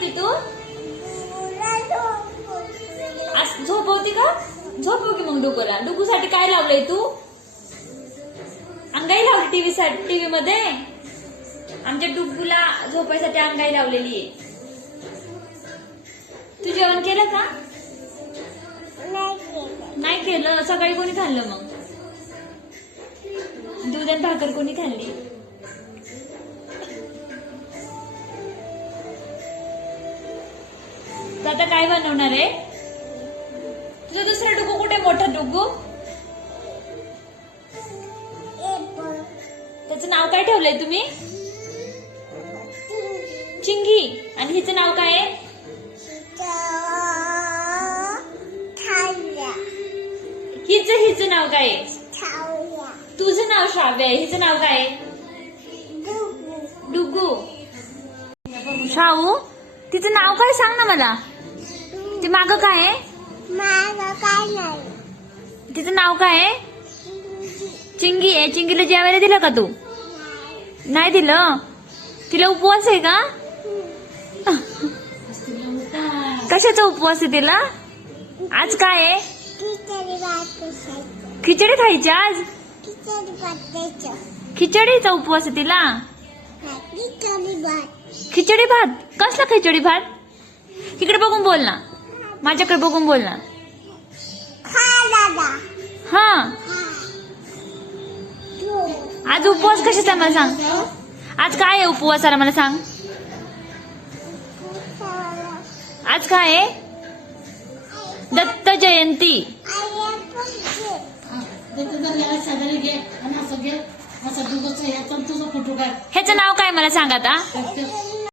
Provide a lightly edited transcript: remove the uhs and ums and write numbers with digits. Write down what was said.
करते तू? आज झोपवती का? झोपव की मग डुगूला. डुगूसाठी काय लावलंय तू? अंगाई लावली टीव्ही मध्ये. आमच्या डुगूला झोपायसाठी अंगाई लावलेली आहे. तू जेवण केलं का? नाही केलं. सकाळी कोणी खाल्लं मग? दूध आणि भाकर कोणी खाल्ली? तर आता काय बनवणार आहे? तुझं दुसरा डुगू कुठे? मोठा डुगू त्याचं नाव काय ठेवलंय तुम्ही? चिंगी. आणि हिचं नाव काय आहे? हिचं नाव काय आहे? तुझं नाव श्राव्य आहे. हिचं नाव काय आहे? डुगू. शाहू, तिचं नाव काय सांग ना मला. ते मागं काय आहे? तिचं नाव काय आहे? चिंगी आहे. चिंगीला जेवायला दिलं का तू? नाही दिलं. तिला उपवास आहे का? कशाचा उपवास आहे तिला? आज काय आहे? खिचडी खायची आज? खिचडीचा उपवास आहे तिला? खिचडी भात. कसला खिचडी भात? इकडे बघून बोल ना. माझ्याकडे बघून बोल ना. हा. आज उपवास कशाचा मला सांग. आज काय आहे उपवासाला मला सांग. आज काय आहे? दत्त जयंती. ह्याचं नाव काय मला सांग आता.